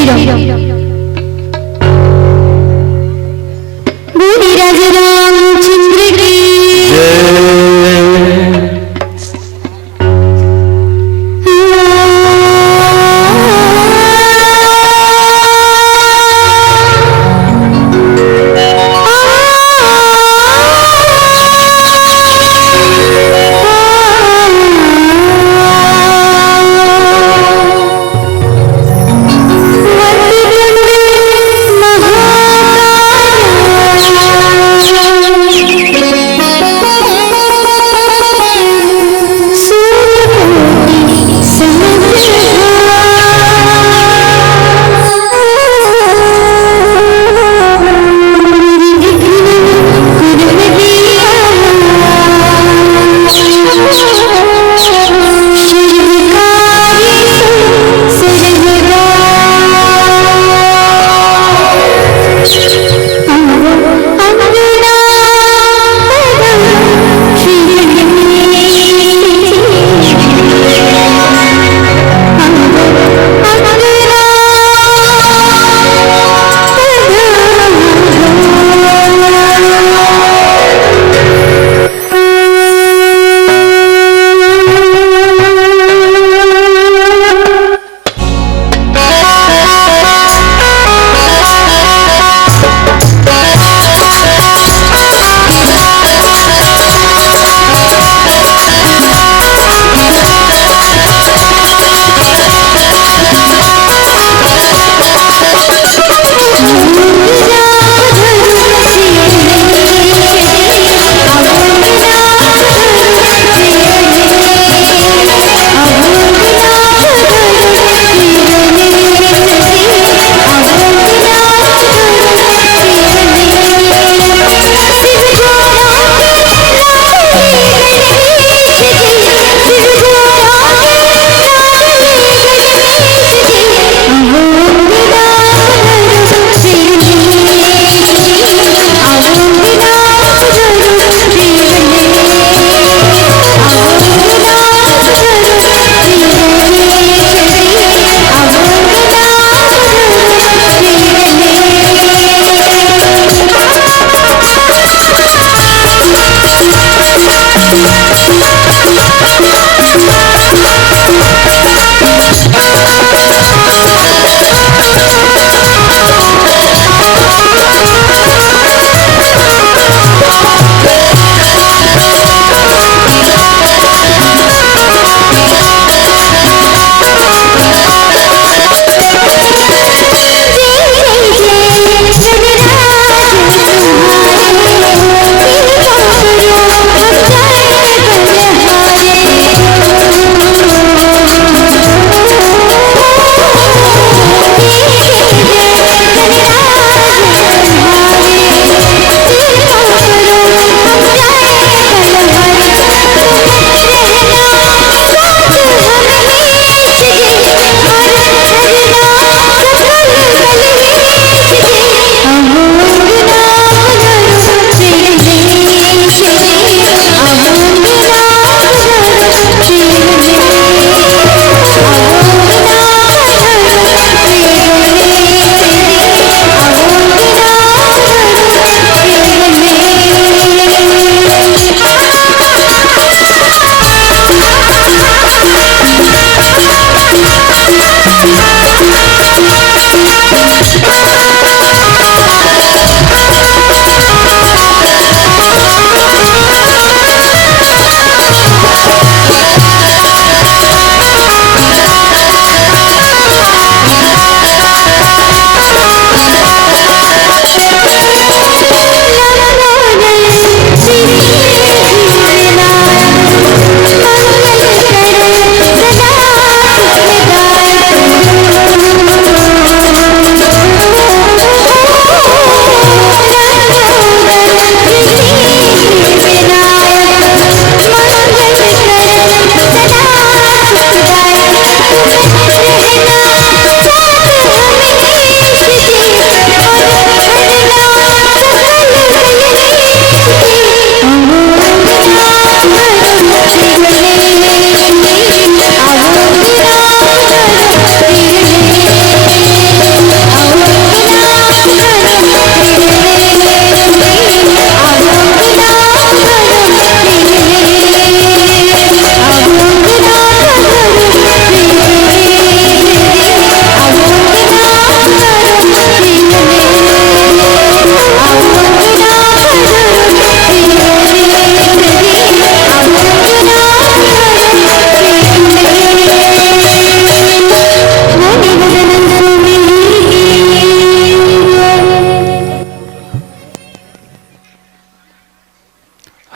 श्री राम। बोली राजा रामचंद्र की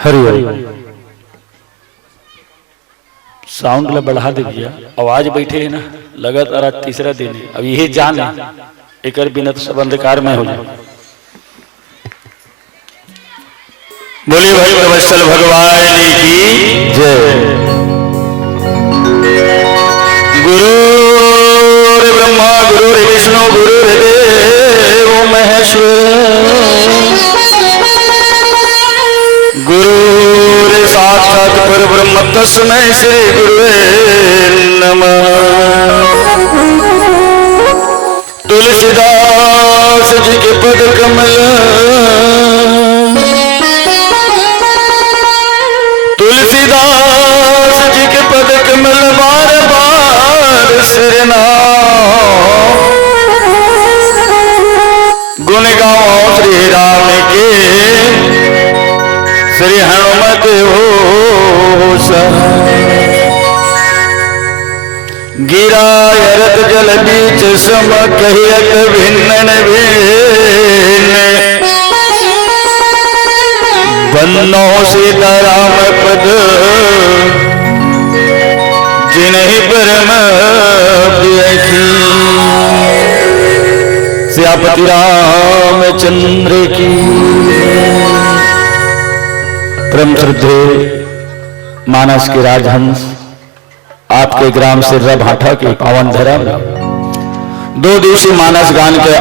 हरिओम। साउंड ला बढ़ा दीजिए, आवाज बैठे है ना, लगातार आज तीसरा दिन है। अब यही जान है एक बिना तो सब अंधकार में हो जाए। बोलिए भक्त वत्सल भगवान की जय। गुरु ब्रह्मा गुरु विष्णु गुरुर्देव महेश्वर, गुरु साक्षात परब्रह्म तस्मै श्री गुरुवे नमः। तुलसीदास जी के पद कमल, तुलसीदास जी के पद कमल बार बार सिरना, गुण गाओ श्री राम के श्री हनुमत हो सहाय। गिरा यरत जल बीच सम कहियत भिन्न भिन्न, बन्नो सीताराम पद जिन्हि परम प्रिय थी। सियापति रामचंद्र की। परम श्रद्धेय मानस के राजहंस, आपके ग्राम सिर्रा भाटा के पावन धरा में 2 दिवसीय मानस गान के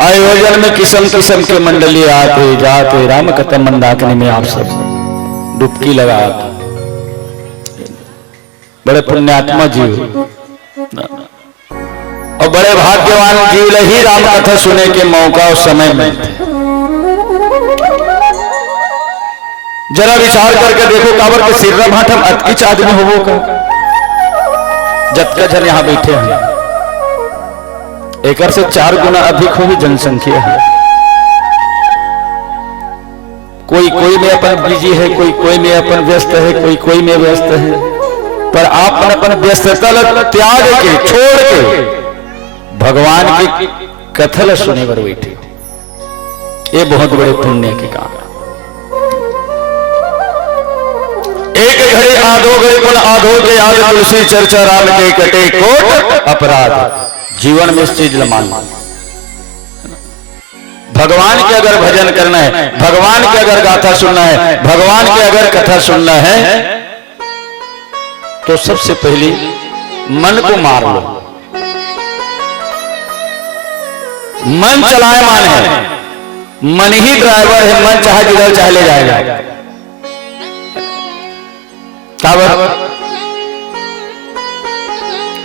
आयोजन में किस्म किस्म के मंडली आते जाते राम कथा मंदाकिनी में आप सब डुबकी लगाते। बड़े पुण्यात्मा जीव और बड़े भाग्यवान जीव ही राम कथा सुने के मौका उस समय में। जरा विचार करके देखो, काबर के सिर्रा भाठम अतकिच आदमी होवो का, जतका जन यहां बैठे हैं एक से 4 गुना अधिक होगी जनसंख्या है। कोई में अपन बिजी है, कोई में अपन व्यस्त है, कोई में व्यस्त है, पर आप अपन व्यस्तता त्याग के छोड़ के भगवान की कथा सुने पर बैठे, ये बहुत बड़े पुण्य के काम है। एक घड़ी आधो गए पुन आधो के याद, तुलसी चर्चा राम के कटे कोट अपराध। जीवन में इस चीज लमान, भगवान के अगर भजन करना है, भगवान के अगर गाथा सुनना है, भगवान के अगर कथा सुनना है, तो सबसे पहले मन को मार लो। मन चलायमान है, मन ही ड्राइवर है, मन चाहे जिधर चाहे ले जाएगा।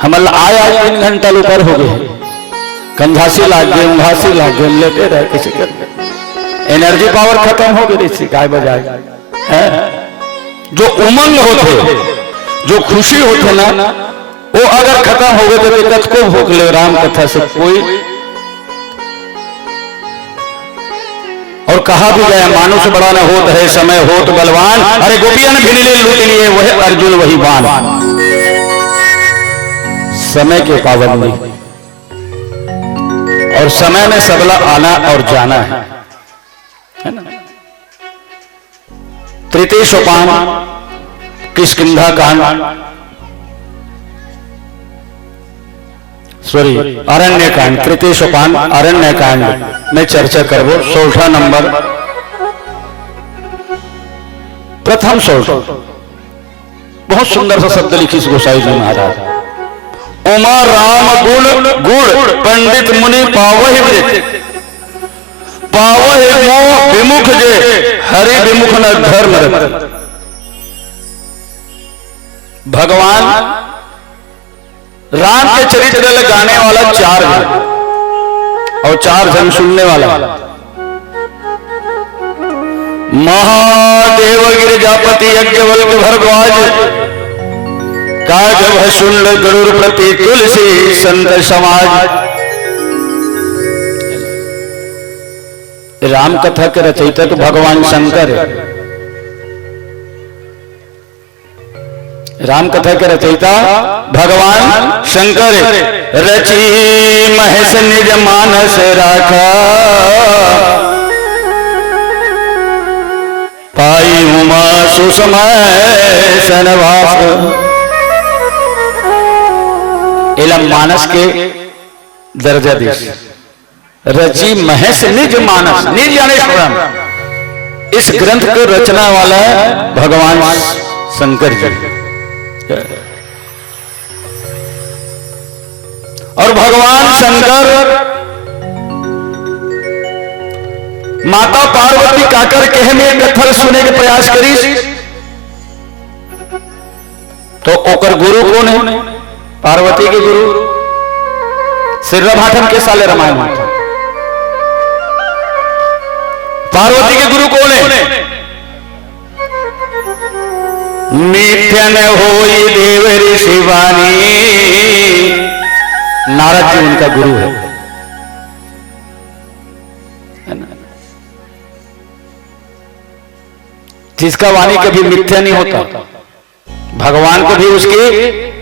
हम आया 3 घंटा ऊपर हो गए, कंघासी लाग गए, उंघासी लाग गए, लेटे रहे, किसी कर एनर्जी पावर खत्म हो गई। इससे काय बजाए जो उमंग होते, जो खुशी होते ना, वो अगर खत्म हो गए तो दिक्कत को भोग ले राम कथा से कोई। और कहा भी गया, मानुष बड़ा न होत है समय होत बलवान, अरे गोपियन भिनिले लूट लिए वह अर्जुन वही बाण। समय के पाबंदी और समय में सबला आना और जाना है ना। तृतीय सोपान किष्किंधा कांड, सॉरी अरण्य कांड, तृतीय सोपान अरण्य कांड में चर्चा करबो। 16 नंबर प्रथम 16 बहुत सुंदर सा शब्द लिखी गोसाई जी महाराज। उमा राम गुण गुण पंडित मुनि पावहि वृत, पावहि मोह विमुख जे हरि विमुख न धर्म रत। भगवान राम के चरित्र लगाने वाला 4 जन और 4 जन सुनने वाला। महादेव गिरिजापति यज्ञवल्क्य भरद्वाज, काज भसुंड गरुड़ प्रति तुलसी संत समाज। राम कथा के रचयिता तो भगवान शंकर है। राम कथा के रचयिता भगवान शंकर रची महेश निज मानस राखा, पाई उमा सुषमय सनवास। इलम मानस के दर्जा देश रची महेश निज मानस, निज यानी स्वयं। इस ग्रंथ को रचना वाला है भगवान शंकर जी। और भगवान शंकर माता पार्वती काकर कहे में कथन सुने के प्रयास करी तो ओकर गुरु कौन है? पार्वती के गुरु सिर्रभाटन के साले रामायण में। पार्वती के गुरु कौन है? मिथ्यन होई देव ऋषि वाणी, नारद जी उनका गुरु है ना? जिसका वाणी कभी मिथ्या नहीं होता, भगवान को भी उसकी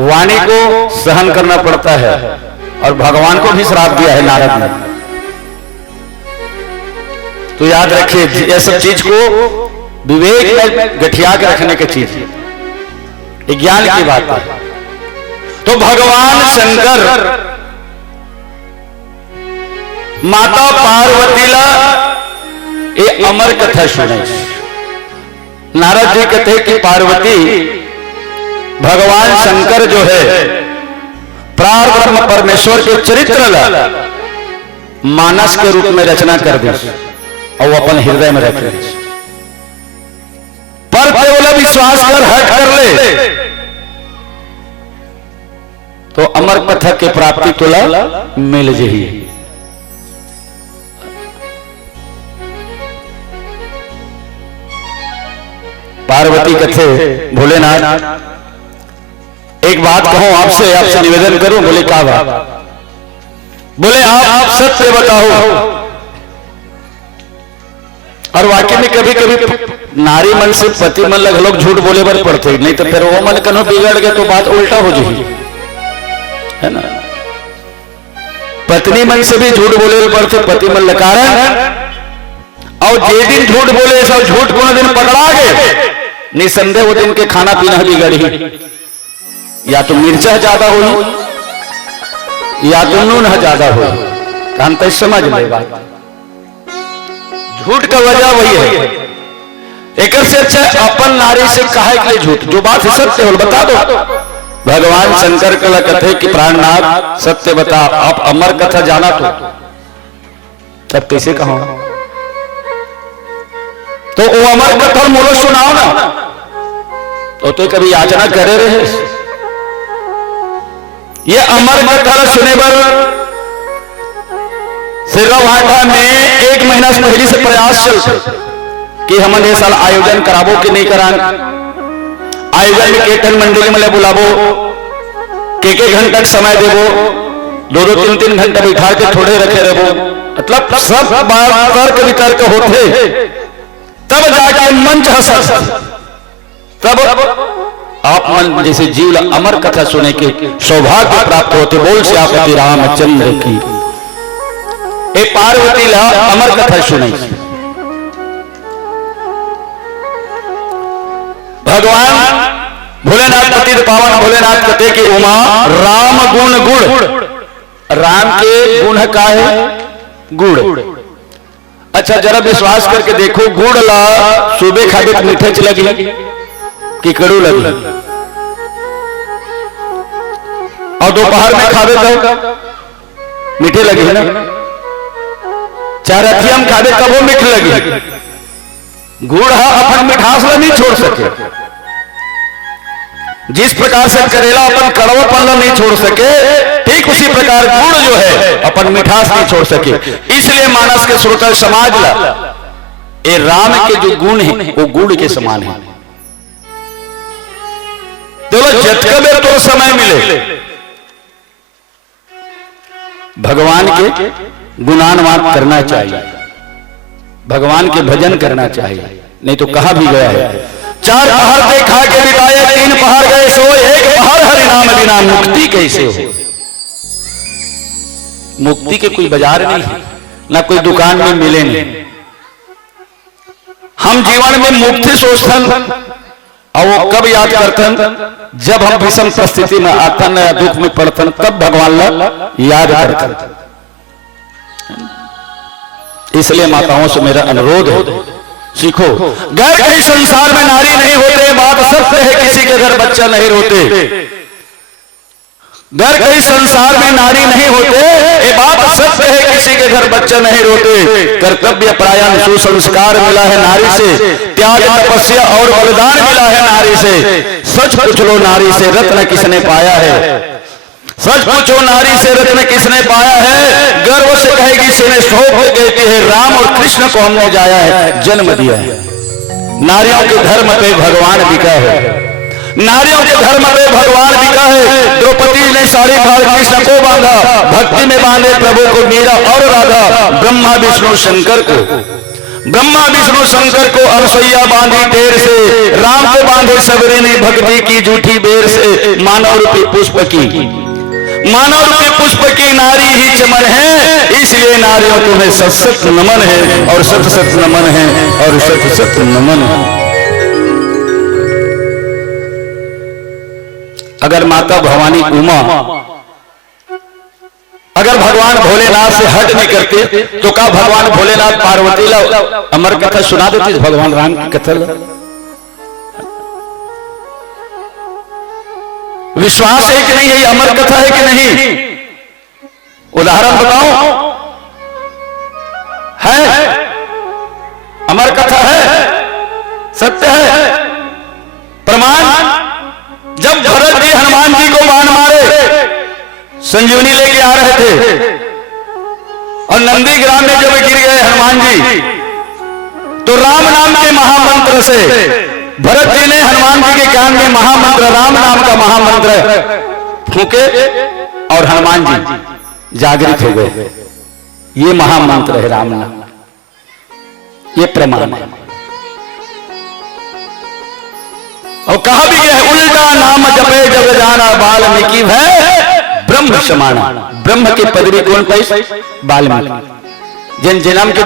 वाणी को सहन करना पड़ता है और भगवान को भी श्राप दिया है नारद ने। तो याद रखिए ये सब चीज को विवेक में गठिया के रखने की चीज है, ज्ञान की बात है। तो भगवान शंकर माता पार्वतीला ये अमर कथा सुने। नारद जी कहते हैं कि पार्वती भगवान शंकर जो है प्रार ब्रह्म परमेश्वर के चरित्र मानस के रूप में रचना कर दे और वो अपन हृदय में रख ले। पर केवल विश्वास कर हट कर ले तो अमर कथा के प्राप्ति तुला मिल जही। पार्वती कथे भोलेनाथ एक बात कहूं आपसे, आपसे निवेदन करूं। बोले क्या बात? बोले आप सत्य बताओ। और वाकई में कभी कभी नारी मन से पति मन लग लोग झूठ बोले बर पड़ते, नहीं तो फिर वो मन कनो बिगड़ गए तो बात उल्टा हो जाएगी, है ना? पत्नी मन से भी झूठ बोले पड़ते पति मन लग कारण। और जे दिन झूठ बोले सब झूठ को दिन पकड़ा गए, निसंदेह वो दिन के खाना पीना बिगड़ी। या तो मिर्चा ज्यादा हो या तो नून ज्यादा हो, अंत समझ ले बात। झूठ का वजह वही है। एक से अच्छा अपन नारी से काहे के लिए झूठ? जो बात सत्य हो बता दो। भगवान शंकर कला कथे कि प्राणनाथ सत्य बता, आप अमर कथा जाना तो तब कैसे कहो? तो वो अमर कथा मोलो सुनाओ ना। तो कभी याचना करे रहे। ये अमर कथा सुने पर सिर्रभाटा में 1 महीना से पहले से प्रयास चलते कि हम ये साल आयोजन कराबो कि नहीं करान। आयोजन में कीर्तन मंडली में बुलाबो, के घंटा समय देवो, 2-2 3-3 घंटा बिठा के थोड़े रखे रहो। मतलब सब बार तर्क वितर्क होते तब जाके मंच हंस। तब आप मन जैसे जीव अमर कथा सुने के सौभाग्य प्राप्त होते। बोल से आप रामचंद्र की ए पार्वती ला अमर कथा सुनाई। भगवान भोलेनाथ पति पावन भोलेनाथ कहते कि उमा राम गुण गुड़। राम के गुण का है गुड़। अच्छा जरा विश्वास करके देखो, गुड़ ला सुबह खाबे मीठे च लगी कि कड़ू लगी, और दोपहर में खाबे तो मीठे लगी है ना। चार अथियम खाबे तब वो मीठ लगी। गुड़ अपन मिठास ला नहीं छोड़ सके। जिस प्रकार से करेला अपन कड़वापन ला नहीं छोड़ सके, ठीक उसी प्रकार गुड़ जो है अपन मिठास नहीं छोड़ सके। इसलिए मानस के श्रोता समाज ला ये राम के जो गुण है वो गुड़ के समान है। तो जतका देर तो समय मिले भगवान के गुणानुवाद करना चाहिए, भगवान के भजन करना चाहिए। नहीं तो कहा भी गया है 4 पहाड़ पे खा के बिताए 3 पहाड़ गए सो, 1 पहाड़ हरि नाम बिना मुक्ति कैसे हो। मुक्ति के कोई बाजार नहीं है, ना कोई दुकान में मिले नहीं। हम जीवन में मुक्ति सोचतन और वो कब याद करतन जब हम विषम परिस्थिति में आतन या दुख में पड़तन तब भगवान ला याद करतन। इसलिए माताओं से मेरा अनुरोध है, सीखो। घर कहीं संसार में नारी नहीं होते, बात सत्य है, किसी के घर बच्चा नहीं रोते। घर कहीं संसार में नारी नहीं होते, ये बात सत्य है, किसी के घर बच्चा नहीं रोते। कर्तव्य परायण सुसंस्कार मिला है नारी से, त्याग तपस्या और बलिदान मिला है नारी से। सच पूछ लो नारी से रत्न किसने पाया है, सच पूछो नारी से रत्न किसने पाया है। गर्व से कहेगी सीने सौंप देती है, राम और कृष्ण को हमने जाया है, जन्म दिया है। नारियों के धर्म पे भगवान बिका है, नारियों के धर्म पे भगवान बिका है। द्रौपदी ने साड़ी फाड़ कृष्ण को बांधा, भक्ति में बांधे प्रभु को मीरा और राधा। ब्रह्मा विष्णु शंकर को, ब्रह्मा विष्णु शंकर को अनसुईया बांधी टेर से, राम को बांधे सबरी ने भक्ति की जूठी बेर से। मानव रूपी पुष्प की, मानव रूपी पुष्प की नारी ही चमन है, इसलिए नारियों तुम्हें सत सत नमन है और सत सत नमन है और सत सत नमन है। अगर माता भवानी उमा, अगर भगवान भोलेनाथ से हट नहीं करते तो क्या भगवान भोलेनाथ पार्वती ला अमर कथा सुना देती भगवान राम की कथा? विश्वास है कि नहीं, यही अमर कथा है कि नहीं? उदाहरण बताओ, है अमर कथा है, सत्य है। प्रमाण, जब भरत जी हनुमान जी को बाण मारे, संजीवनी लेके आ रहे थे और नंदी ग्राम में जब गिर गए हनुमान जी, तो राम नाम के महामंत्र से भरत जी ने हनुमान जी के कान में महामंत्र, राम नाम का महामंत्र फूके और हनुमान जी जागृत हो गए। ये महामंत्र है राम नाम, ये प्रमाण है। और कहा भी गया है, उल्टा नाम जपे जग जाना वाल्मीकि है ब्रह्म समाना। ब्रह्म की पदवी कौन पाई? वाल्मीकि। जिन जन्म के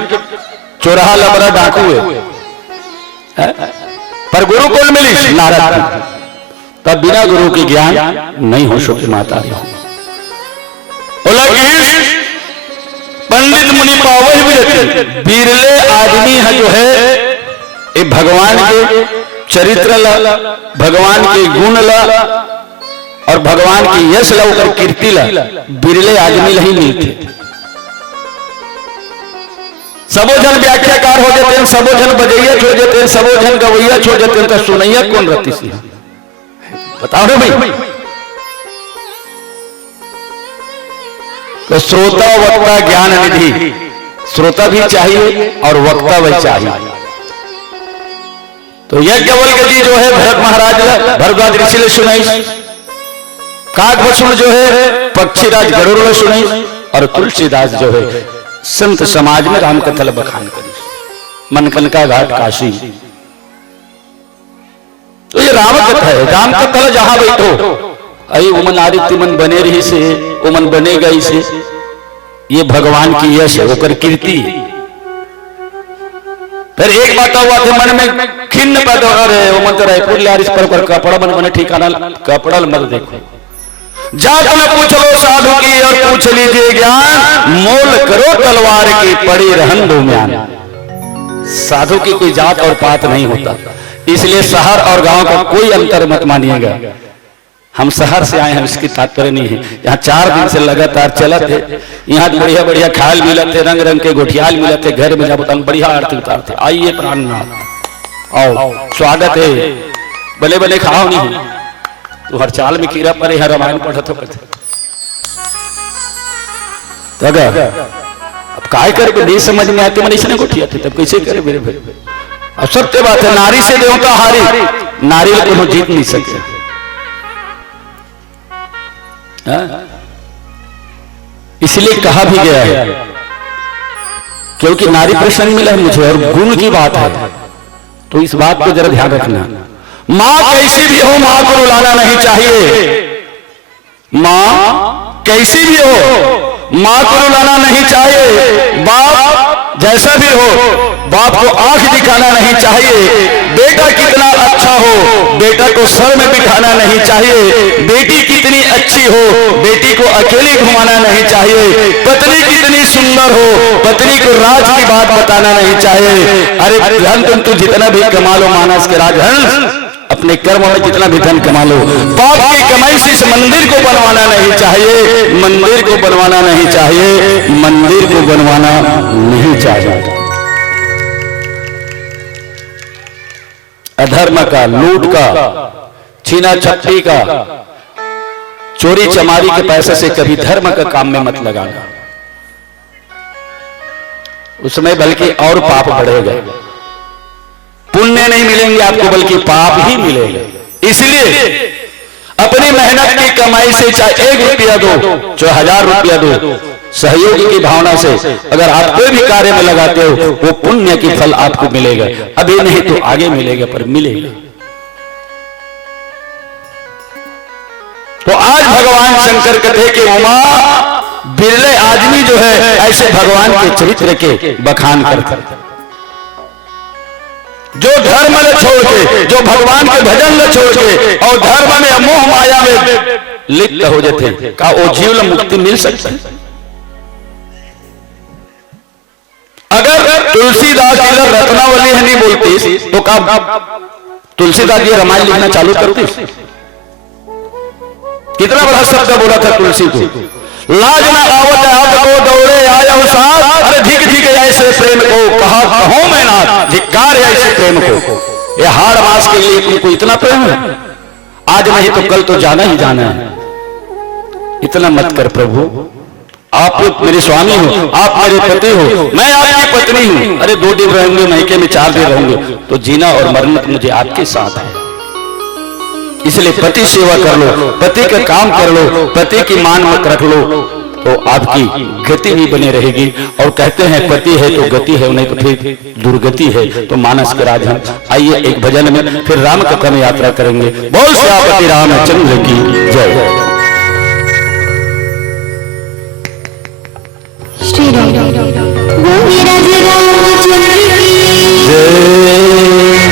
चौराहा लबरा डाकू है, पर गुरु कौन मिली? नारद। तब बिना गुरु के ज्ञान नहीं हो सके माता। पंडित मुनि पावई भी बिरले आदमी है जो है ये भगवान के चरित्र ला, भगवान के गुण ला और भगवान की यश ला और कीर्ति ला बिरले आदमी नहीं मिलते। सबो जन व्याख्याकार हो जाते हैं, सबो जन बजैया छोड़ जाते हैं, सबो जन गवैया छोड़ जाते हैं, तो सुनैया कौन रहती सी? बताओ रे भाई। तो श्रोता वक्ता ज्ञान निधि, श्रोता भी चाहिए और वक्ता भी चाहिए। तो यज्ञवल्क्य जी जो है भरत महाराज भरद्वाज ऋषि ने सुनाई, काकभूषण जो है पक्षीराज गरुड़ ने सुनाई और तुलसीदास जो है संत समाज में राम कथा बखान करी, मनकनका घाट काशी। तो ये राम कथा है, राम कथा जहां बैठो आई उमन आदित्य मन बने रही से उमन बने गई से, ये भगवान की यश है, वो कीर्ति। फिर एक बात हुआ थे मन में खिन्न पैदा हो रहे वो मंत्र रायपुर लिया इस पर कपड़ा बन बने ठिकाना कपड़ा मत देखो, जाकर में पूछ लो साधु की और पूछ लीजिए ज्ञान, मोल करो तलवार की पड़ी रहन दो म्यान। साधु की कोई जात और पात नहीं होता, इसलिए शहर और गांव का कोई अंतर मत मानिएगा। हम शहर से आए हैं इसकी तात्पर्य नहीं है, यहाँ 4 दिन से लगातार चला थे, यहाँ बढ़िया बढ़िया खाल मिला थे, रंग रंग के गोठियाल मिला थे, घर में जाओ बढ़िया आरती उतारते। आइए प्राणनाथ, आओ स्वागत है, भले भले खाओ नहीं तो हर चाल में कीड़ा पड़े, हर रामायण पढ़त हो अब काय करे नहीं समझ में आते मन इसने गोठिया थे तब कैसे करे मेरे भाई। अब सत्य बात है, नारी से देवता हारी, नारी को जीत नहीं सके। इसलिए कहा भी गया है, क्योंकि नारी प्रसन्न मिला है मुझे और गुण की बात है, तो इस बात को जरा ध्यान रखना। मां कैसी भी हो, मां को रुलाना नहीं चाहिए। मां कैसी भी हो, मां को रुलाना नहीं चाहिए। बाप जैसा भी हो, बाप को आंख दिखाना नहीं चाहिए। बेटा कितना अच्छा हो, बेटा को सर में बिठाना नहीं चाहिए। बेटी कितनी अच्छी हो, बेटी को अकेली घुमाना नहीं चाहिए। पत्नी कितनी सुंदर हो, पत्नी को राज की बात बताना नहीं चाहिए। अरे धन तुम जितना भी कमा लो, मानस के राजहंस, अपने कर्म में जितना भी धन कमा लो, बाप की कमाई से इस मंदिर को बनवाना नहीं चाहिए। मंदिर को बनवाना नहीं चाहिए, मंदिर को बनवाना नहीं चाहिए। अधर्म का, लूट का, छीना झपटी का, चोरी चमारी के पैसे से कभी धर्म का काम में मत लगाना, उसमें बल्कि और पाप बढ़ेगा। पुण्य नहीं मिलेंगे आपको, बल्कि पाप ही मिलेंगे। इसलिए अपनी मेहनत की कमाई से चाहे 1 रुपया दो, चाहे 1000 रुपया दो, सहयोग की भावना से अगर आप कोई भी कार्य में लगाते हो, वो पुण्य की फल आपको मिलेगा। अभी नहीं तो आगे मिलेगा, पर मिलेगा। तो आज भगवान शंकर कहते कि उमा बिरले आदमी जो है ऐसे भगवान के चरित्र के बखान करते, जो धर्म न छोड़ के, जो भगवान के भजन न छोड़ के और धर्म में मोह माया में लिप्त हो जाते, का वो जीवन मुक्ति मिल सकती है। अगर तुलसीदास इधर रत्नावली है नहीं बोलती, तो कब तुलसीदास जी रामायण लिखना चालू करती? कितना बड़ा शब्द बोला था तुलसी को, लाज न आवत हाथ को दौड़े आया साथ, अरे धिक धिक ऐसे प्रेम को कहा कहो मैं ना, धिक्कार है ऐसे प्रेम को। ये हाड़ मास के लिए तुमको इतना प्रेम है, आज नहीं तो कल तो जाना ही जाना है। इतना मत कर प्रभु, आप मेरे स्वामी हो, आप मेरे पति हो, मैं आपकी पत्नी हूं। अरे 2 दिन रहेंगे, महीने में 4 दिन रहेंगे, तो जीना और मरना तो मुझे आपके साथ है। इसलिए पति सेवा कर लो, पति का काम कर लो, पति की मान मत रख लो, तो आपकी गति भी बनी रहेगी। और कहते हैं पति है तो गति है, नहीं तो फिर दुर्गति है। तो मानस के राजहंस, आइए एक भजन में फिर राम कथा में यात्रा करेंगे। बोल श्री रामचंद्र की जय। श्री राम बोलिए राजा रामचंद्र की जय।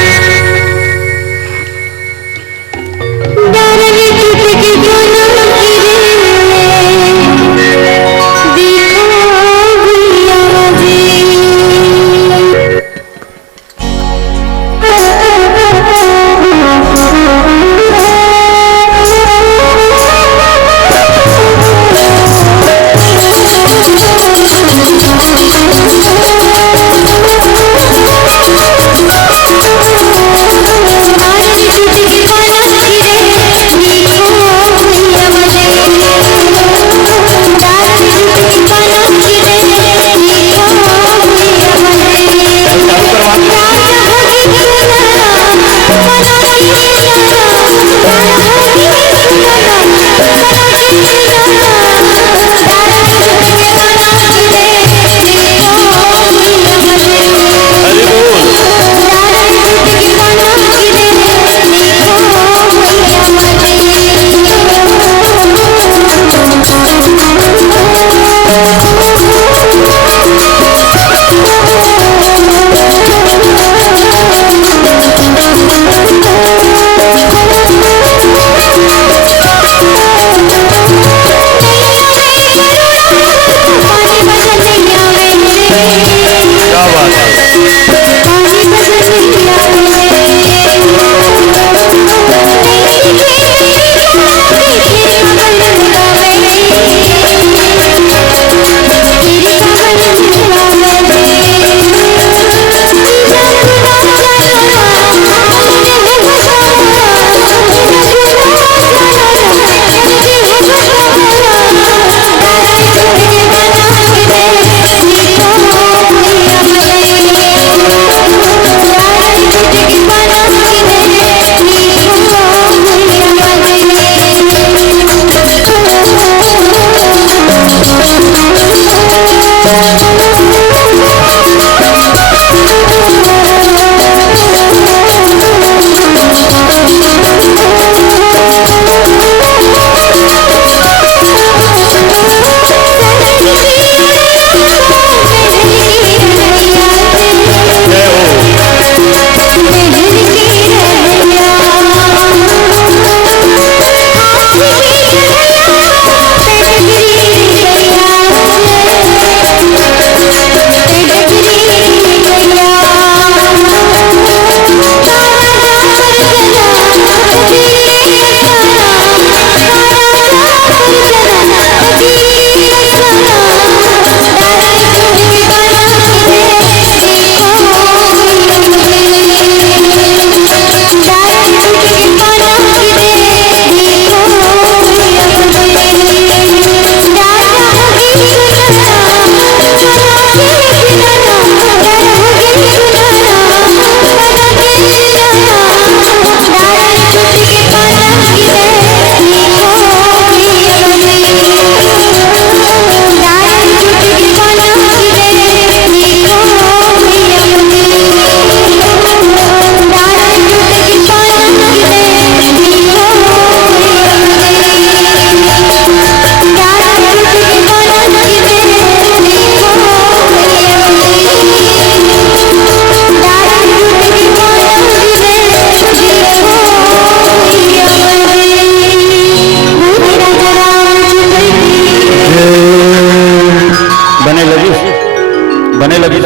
घुमाने लगी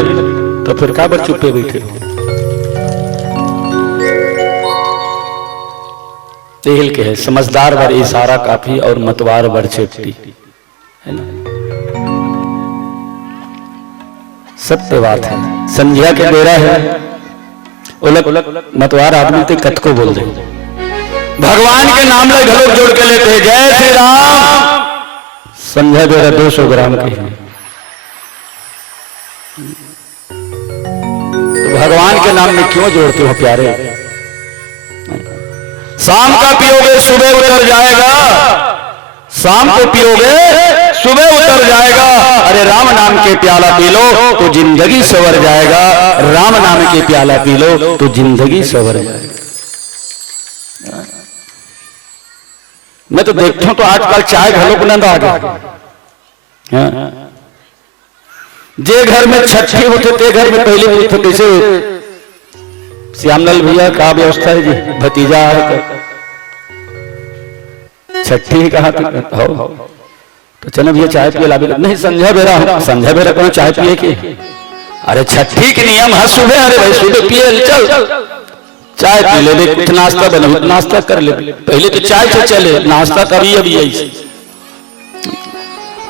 तो फिर क्या बर चुप्पे बैठे हो। तेल के है समझदार बर इशारा काफी और मतवार बर चेपटी, है ना। सत्य बात है। संध्या के बेरा है, उलट मतवार आदमी ते कत को बोल दे। भगवान के नाम ले घलोक जोड़ के लेते हैं, जय श्री राम। संध्या बेरा 200 ग्राम की है, तो भगवान के नाम में क्यों जोड़ते हो प्यारे। शाम का पियोगे सुबह उतर जाएगा, शाम को पियोगे सुबह उतर जाएगा। अरे राम नाम के प्याला पी लो तो जिंदगी सवर जाएगा, राम नाम के प्याला पी लो तो जिंदगी सवर जाएगा। मैं तो देखता हूं तो आजकल चाय घलो बुलंद आ गया। जे घर में छठी होते ते घर में पहले होते, जैसे श्यामलाल भैया का व्यवस्था है जी, भतीजा है छठी कहा तो चलो भैया चाय पिए ला, नहीं संध्या बेरा हो, संध्या बेरा कौन चाय पिए के। अरे छठी के नियम है सुबह, अरे भाई सुबह पिए चल चाय पी ले, कुछ नाश्ता बना नाश्ता कर ले, पहले तो चाय से चले नाश्ता कभी अभी ऐसे।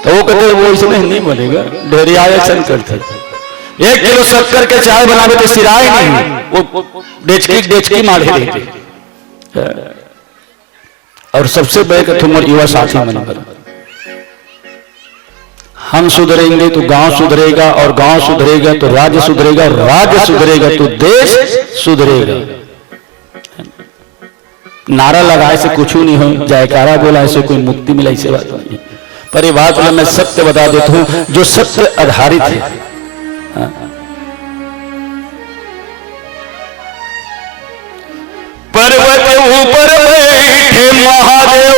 तो वो कहते वो ऐसे नहीं बनेगा, ढेरी आयोजन करते 1 किलो शक्कर के चाय बनावे तो सिराय नहीं, वो डेचकी मारे देते। और सबसे बड़े तुम्हारे युवा साथी मन बना, हम सुधरेंगे तो गांव सुधरेगा, और गांव सुधरेगा तो राज्य सुधरेगा, और राज्य सुधरेगा तो देश सुधरेगा। नारा लगाए से कुछ नहीं हो, जयकारा बोला ऐसे कोई मुक्ति मिला ऐसे बात नहीं। पर ये बात मैं सत्य बता देता हूं जो सत्य आधारित है। पर्वत ऊपर बैठे महादेव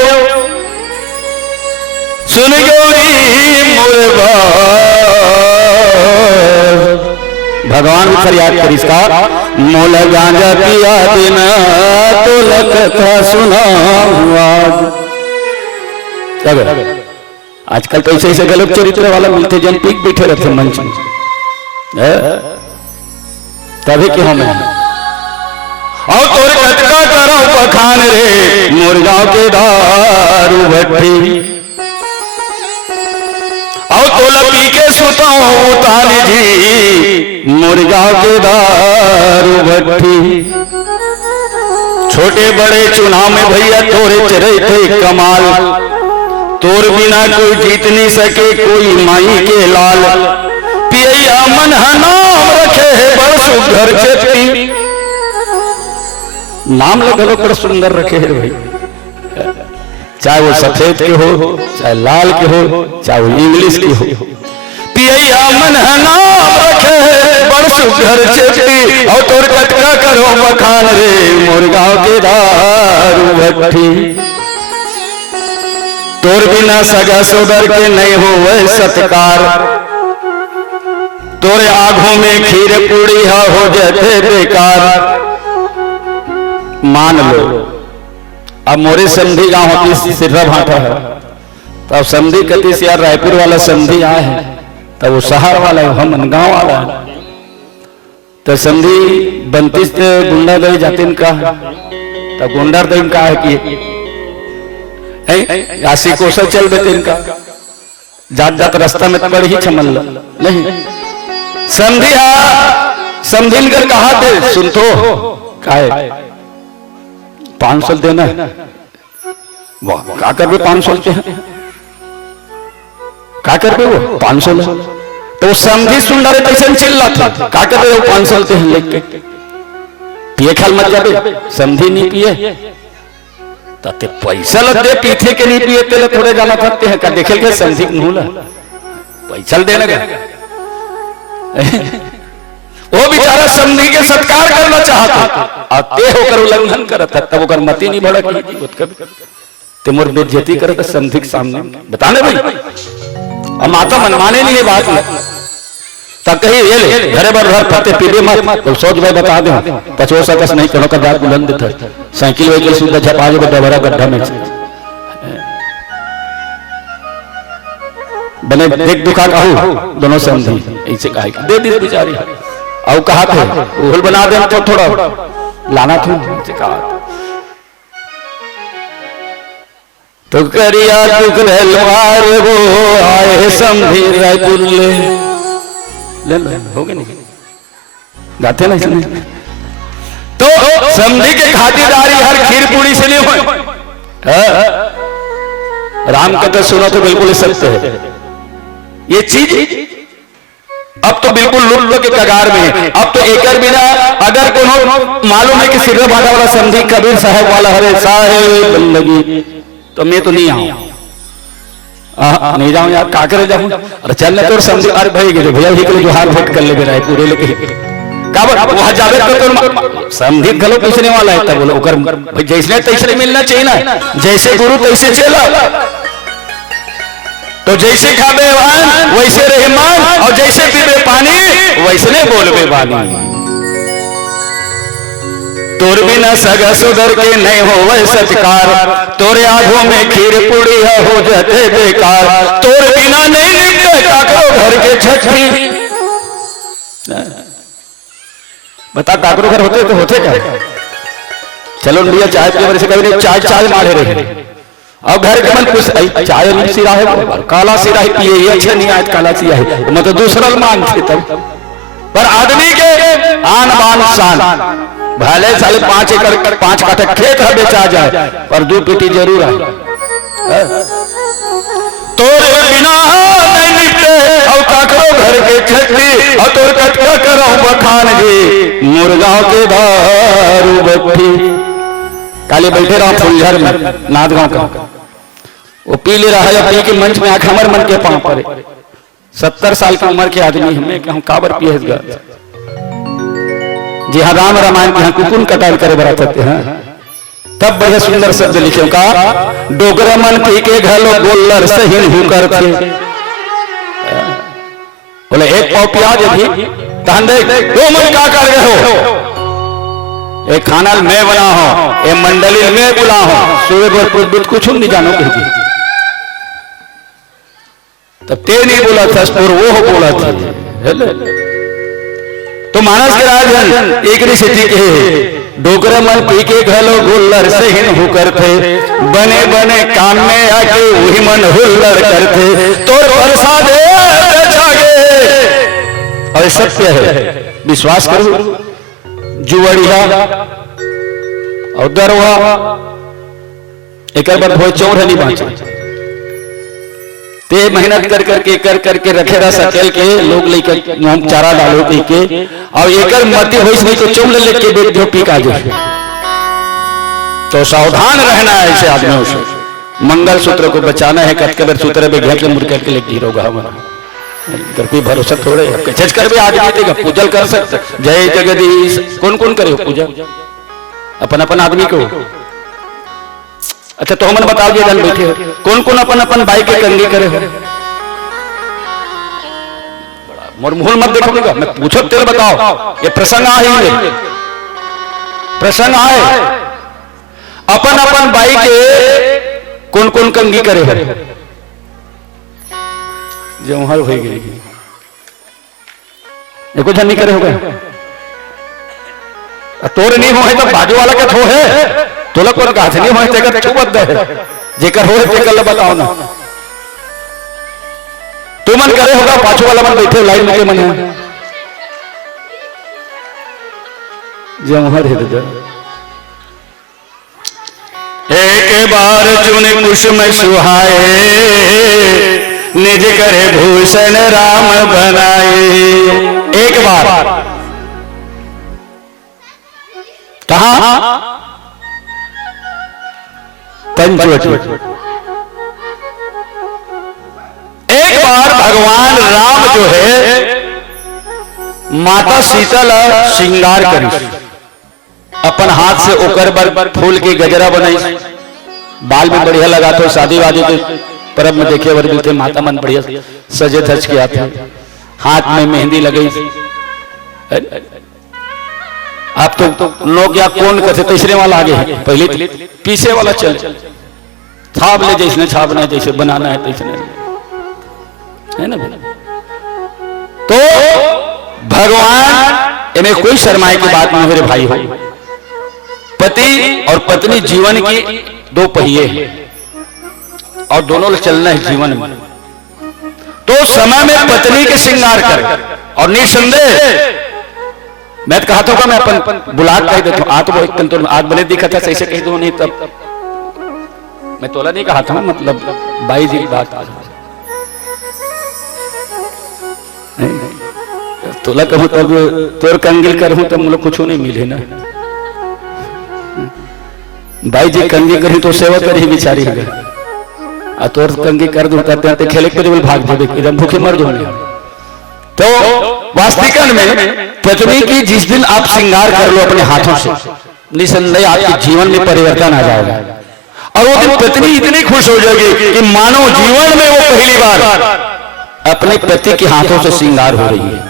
सुन गौरी मुरबा, भगवान भी फरियाद करी इसका, मोल गांजा पिया दिन तो लकथा सुना। आजकल तो ऐसे ऐसे गलत चरित्र वाला मिलते जन पीक बैठे रहते मंच में, तभी क्यों मैं और तोरे कटका करो बखान रे मुर्गांव के दारू भट्टी, और तोला पी के सुता उतार जी मुर्गांव के दारू भट्टी। छोटे बड़े चुनाव में भैया तोरे चरे थे कमाल, तोर बिना कोई जीत नहीं सके कोई माई के लाल। पिया मन नाम रखे है बड़ सुघर चेपटी, नाम लगा बड़ा सुंदर रखे है भाई, चाहे वो सफेद के हो चाहे लाल के हो चाहे वो इंग्लिश के हो। पिया मन नाम रखे है बड़ सुघर चेपटी, और तोर कटका करो बखान रे मुर्गांव के दारू भट्टी। तोर बिना सगा सोदर के नहीं हो वह सत्कार, तोरे आंखों में खीर पूरी हो जाते बेकार। मान लो अब मोरे समधी गांव होती सिर्रा भाटा है, तो अब समधी कहती से यार रायपुर वाला समधी आए है, तब वो शहर वाला है हम गांव वाला है, तो समधी 32 गुंडा दई जाते इनका, तब गुंडा दई इनका है कि 80 कोसा चल देते इनका, जात जात रास्ता में पड़ ही छमल नहीं। समधी समझिन कर कहा थे सुन तो काहे 500 देना, वाह क्या कर रहे 500 के क्या कर रहे वो 500, तो समझी सुन रहे कैसे चिल्ला था क्या कर रहे हो 500 के लेके, पिए ख्याल मत जाबे समझी नहीं पिए ते पैसा लगे पीछे के नहीं पिए तेरे थोड़े जाना सकते हैं, क्या देखे के समझी नूला पैसा देने का। वो बेचारा समझी के सत्कार करना चाहता आते होकर उल्लंघन करता, तब होकर मती नहीं बढ़ा कि मोर बेइज्जती करता समझी के सामने बताने भाई। अब माता मनमाने नहीं बात में तब कही ये ले घरे बार घर पते पीबे मत, तो सोच भाई बता दे 50 कस नहीं करो का जात बुलंद था साइकिल वाइकिल सुधा झपा जो डबरा गड्ढा में बने देख दुखा कहू दोनों समझी ऐसे कहा दे दी बेचारी और कहा थे उहल बना दे तो थोड़ा लाना था ऐसे कहा तो करिया दुख ललवार वो आए समझी रायपुर ले हो गए नहीं गाते ना इसमें तो समझी के खातिरदारी हर खीर पूरी से नहीं हो राम कथा सुनो तो बिल्कुल सत्य है ये चीज अब तो बिल्कुल लुट के कगार में है। अब तो एकर बिना अगर कोनो मालूम है कि सिर बांधा वाला समझी कबीर साहब वाला हरे साहेब बंदगी तो मैं तो नहीं आऊं नहीं जाऊं यार का करे जाऊं अरे चलने तो समझी अरे भाई गिरे भैया ही के जो हाथ भेंट कर ले मेरा पूरे लेके काबर वहां जावे तो समझी गलो पूछने वाला है तब बोलो ओकर जैसे तैसे मिलना चाहिए ना जैसे गुरु तैसे चला तो जैसे खाबे वान वैसे रहमान और जैसे पीबे पानी वैसने बोलबे बानी तोर बिना सगा सुधर के नहीं हो वह सत्कार तोरे आंखों में खीर पूरी है हो जाते बेकार तोर बिना नहीं निकले काकरो घर के छठी बता काकरो घर होते तो होते क्या चलो भैया चाय की वजह से कभी नहीं चाय चाय मारे रहे अब घर के मन कुछ चाय नहीं सिरा है काला सिरा ही पिए ये अच्छा नहीं आज काला सिरा है मतलब दूसरा मान थे तब पर आदमी के आन बान शान भले साले 5 एकड़ 5 काठा खेत है बेचा जाए पर 2 पीटी जरूर है तोरे बिना नहीं निपटे और काकरो घर के छठी और तोर कटका करो बखान जी मुर्गांव के दारू बट्टी काले बैठे रहा फुलझर में नादगांव का वो पी ले रहा है पी के मंच में आंख हमर मन के पांव पड़े 70 साल की उम्र के आदमी हमें कहूं काबर पिए जी हाँ राम रामायण के यहाँ कुकुन कटाल करे बरा करते हैं तब बड़े सुंदर शब्द लिखे का डोगरा मन पी के घलो गोल्लर सही हुकर थे बोले एक पाव प्याज भी तहन देख 2 मन का कर गए हो एक खाना मैं बना हो एक मंडली में बुला हो सूर्य पर कुछ नहीं जानो कहीं तब ते नहीं बोला था वो बोला था तो मानस के राजन एक रिश्ते के डोकरा मन पी के घलो गुल्लर से हिन हुकर थे बने बने काम में आके वही मन हुल्लड़ करते तो प्रसाद और सत्य है विश्वास करो जुवड़िया और दरवा एक बार भोज चौर नहीं बाँचे ते मेहनत कर करके रखे रहा सकेल के लोग लेकर चारा डालो पी के और एकर मती होइस नहीं तो चौल लेके बेच दो पी का जाए तो सावधान रहना है ऐसे आदमियों से मंगल सूत्र को बचाना है कटकबर सूत्र में घेर के मुर्के के लेके हीरोगा हमारा कर कोई भरोसा थोड़े जज कर भी आदमी देगा पूजल कर सकते जय जगदीश कौन कौन करे पूजा अपन अपन आदमी को अच्छा तो हमने बता दिया जन बैठे कौन कौन अपन अपन भाई के कंगी करे हो मोर मुहल मत देखोगे मैं पूछो तेरे बताओ ये प्रसंग आए प्रसंग आए अपन अपन भाई के कौन कौन कंगी करे हो जो हर हो गई देखो जन नहीं करे हो गए तोर नहीं हो तो बाजू वाला का थो है तोला कौन कहा नहीं हो तेकर छुपत है जेकर हो तेकर बताओ ना तू मन करे होगा पाछू वाला मन बैठे लाइन में के मन है जमहर है तो एक बार चुने कुश में सुहाए निज करे भूषण राम बनाए एक बार कहा पंचवटी एक बार भगवान राम जो है माता सीता श्रृंगार करी अपन हाथ से ओकर बर फूल के गजरा बनाई बाल में बढ़िया लगा तो शादी वादी के परब में देखे वर मिलते माता मन बढ़िया सजे धज के आते हाथ में मेहंदी लगी आप तो लोग या कौन करते तीसरे वाला आगे है पहले पीछे वाला चल छाप ले जैसे छापना है जैसे बनाना है तैसे है ना। तो भगवान इन्हें कोई शर्माए की बात नहीं मेरे भाई हो। पति और पत्नी जीवन की दो पहिए हैं और दोनों चलना है जीवन में। तो समय में पत्नी के श्रृंगार कर और निसंदेह मैं तो कहा था मैं अपन बुलाक कह देता हूं आ तो एक तो आग बने दिखा था सही से कह दो नहीं तब मैं तोला नहीं कहा था मतलब बाई जी की बात आ तोला कहूं तब तोर कंगिल करूं तब मुझे कुछ नहीं मिले ना। बाई जी कंगी करी तो सेवा करी बेचारी है तोर कंगी कर दूं तब खेले के भाग दे एकदम भूखे मर जाओगे। तो वास्तविकन में पत्नी की जिस दिन आप श्रृंगार कर लो अपने हाथों से निसंदेह आपके जीवन में परिवर्तन आ जाएगा और वो दिन पत्नी इतनी खुश हो जाएगी कि मानो जीवन में वो पहली बार अपने पति के हाथों से श्रृंगार हो रही है।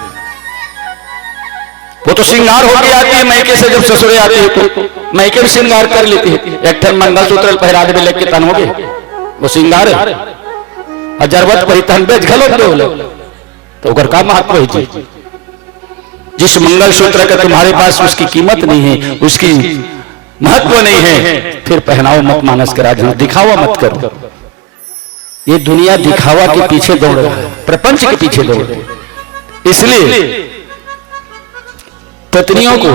वो तो श्रृंगार होके आती है मैके से, जब ससुरे आती है तो मैके भी श्रृंगार कर लेती है। एक ठन मंगलसूत्र पहरा दे लेके तन हो गए वो श्रृंगार है और जरूरत पड़ी तन बेच घलो तो उगर का महत्व है जी। जिस मंगलसूत्र का तुम्हारे पास उसकी कीमत नहीं है, उसकी महत्व नहीं है, फिर पहनाओ मत मानस करा, दिखावा मत करो। ये दुनिया दिखावा के पीछे दौड़ रहा है, प्रपंच के पीछे दौड़ रही है। इसलिए पत्नियों को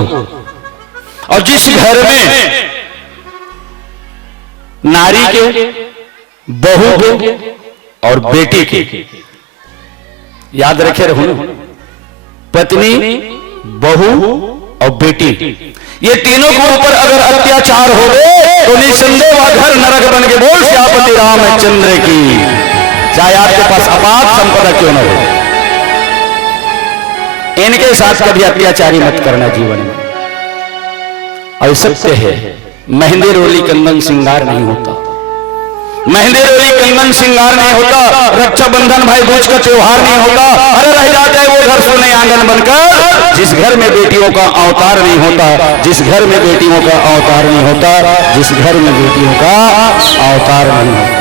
और जिस घर में नारी के, बहू के और बेटी के, याद रखे रहो, पत्नी, बहू और बेटी, ये तीनों के ऊपर अगर अत्याचार हो गए तो निसंदेह वह घर नरक बन के बोल श्यापति रामचंद्र की, चाहे आपके पास अपार संपदा क्यों न हो। इनके साथ कभी अत्याचारी मत करना जीवन में। और सत्य है मेहंदी रोली कंगन श्रृंगार नहीं होता, मेहंदी रोली कंगन श्रृंगार नहीं होता, रक्षाबंधन भाई दूज का त्योहार नहीं होता। अरे रह जाता है वो घर सोने आंगन बनकर जिस घर में बेटियों का अवतार नहीं होता, जिस घर में बेटियों का अवतार नहीं होता, जिस घर में बेटियों का अवतार नहीं होता।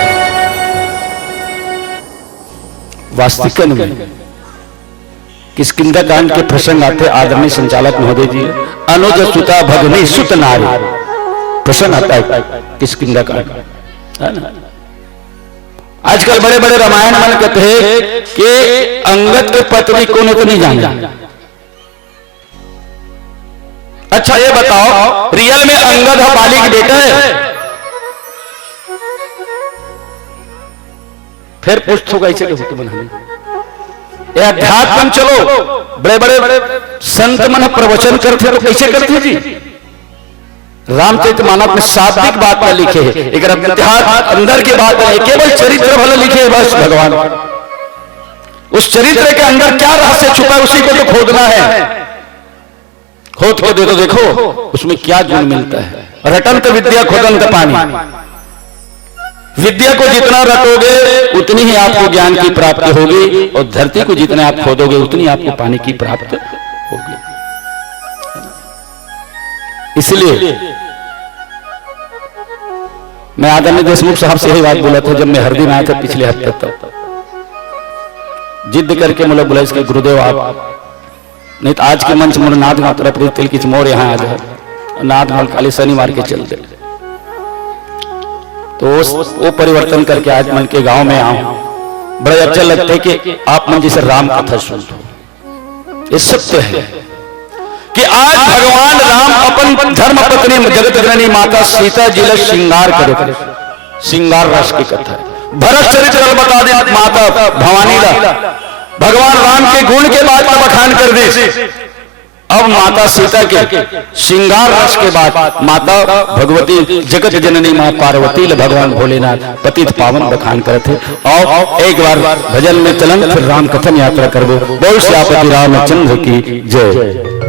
वास्तविकन में किष्किंधा कांड के प्रसंग आते, आदरणीय संचालक महोदय जी, अनुज सुता भगनी सुत नारी प्रसंग आता है किष्किंधा कांड, है ना। आजकल बड़े बड़े रामायण मन कहते हैं कि अंगद के पत्नी को ने तो नहीं जाना। अच्छा ये बताओ रियल में अंगद है बाली की बेटा है? फिर पूछ होगा इसे कैसे बनाने ये अध्यात्म। चलो बड़े बड़े संत मन प्रवचन करते तो कैसे करते जी? रामचरितमानस में शाब्दिक बात में लिखे है, एक इतिहास अंदर की बात नहीं, केवल चरित्र भले लिखे है बस। भगवान उस चरित्र के अंदर क्या रहस्य छुपा है उसी को तो खोदना है। खोद के दे तो देखो उसमें क्या गुण मिलता है। रटंत विद्या खोदंत पानी, विद्या को जितना रटोगे उतनी ही आपको ज्ञान की प्राप्ति होगी और धरती को जितना आप खोदोगे उतनी आपको पानी की प्राप्ति होगी। इसलिए मैं आदरणीय देशमुख साहब से यही बात बोला था जब मैं हरदी में आया था पिछले हफ्ते तक, जिद करके मुझे बोला इसके गुरुदेव आप नहीं तो आज के मंच मुझे नाथ मात्रा तिल की मोर यहाँ आ जाए, नाथ मल खाली शनिवार के चलते। तो वो परिवर्तन करके आज मन के गांव में आऊं, बड़ा अच्छा लगता है कि आप मन जैसे राम कथा सुनते हो। ये सत्य है कि आज भगवान राम अपन धर्म पत्नी जगत जननी माता सीता जी का श्रृंगार करे, श्रृंगार रस की कथा है। भरत चरित्र बता दे माता भवानी ला भगवान राम के गुण के बाद का बखान कर दे। अब माता सीता के श्रृंगार रस के बाद माता भगवती जगत जननी मां पार्वती ल भगवान भोलेनाथ पतित पावन बखान करते। और एक बार भजन में चलन फिर राम कथन यात्रा करबो। बोल श्यापति रामचंद्र की जय।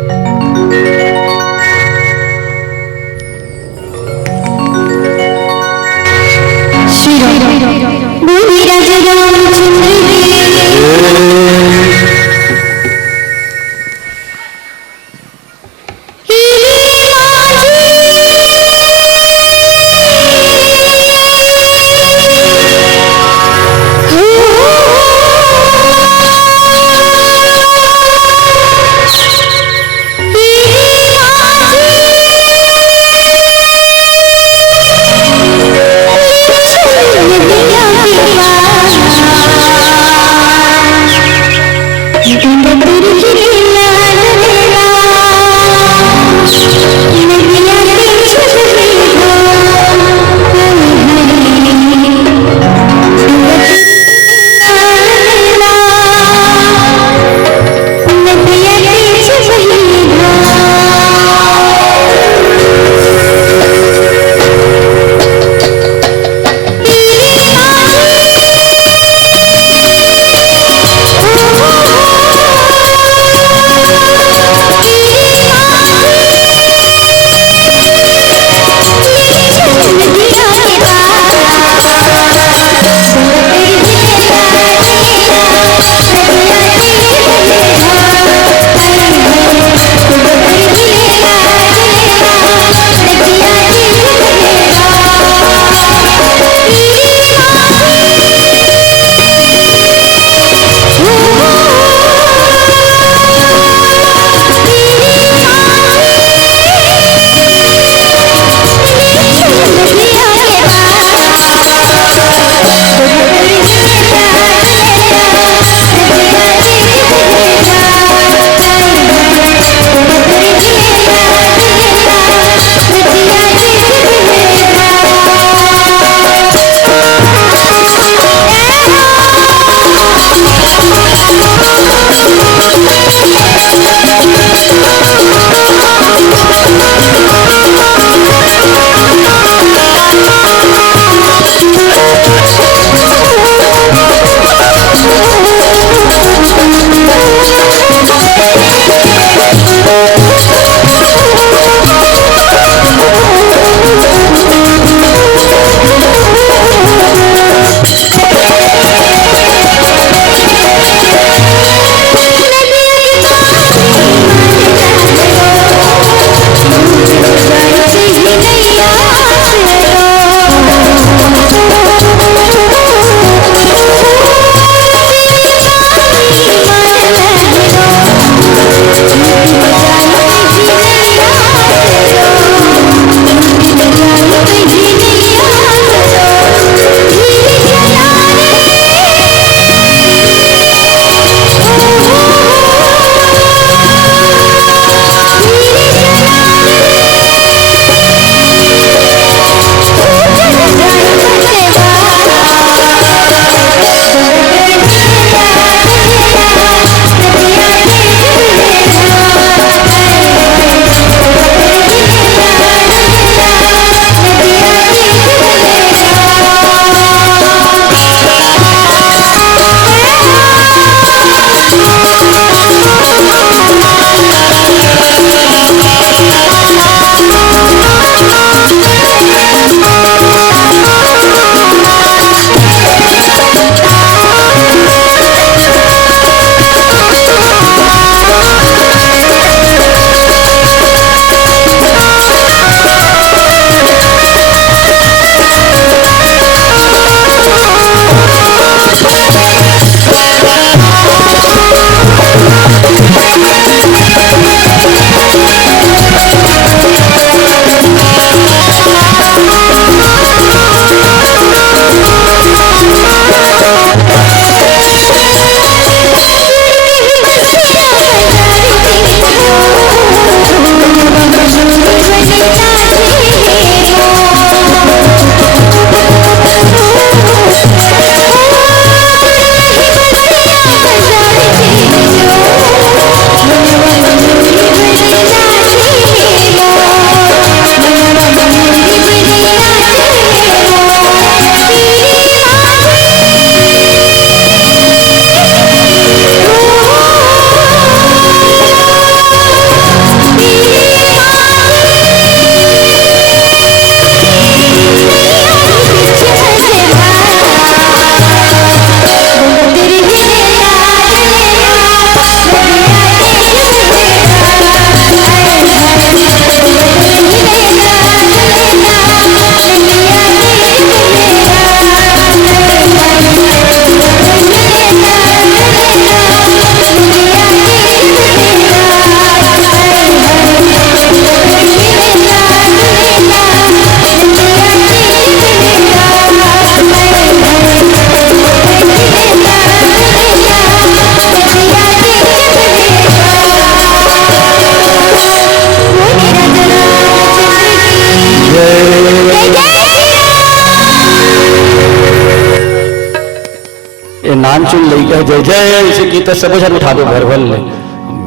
नाम चुन लई कह जय जय ऐसे की तो सब जन उठा दो घर भर ले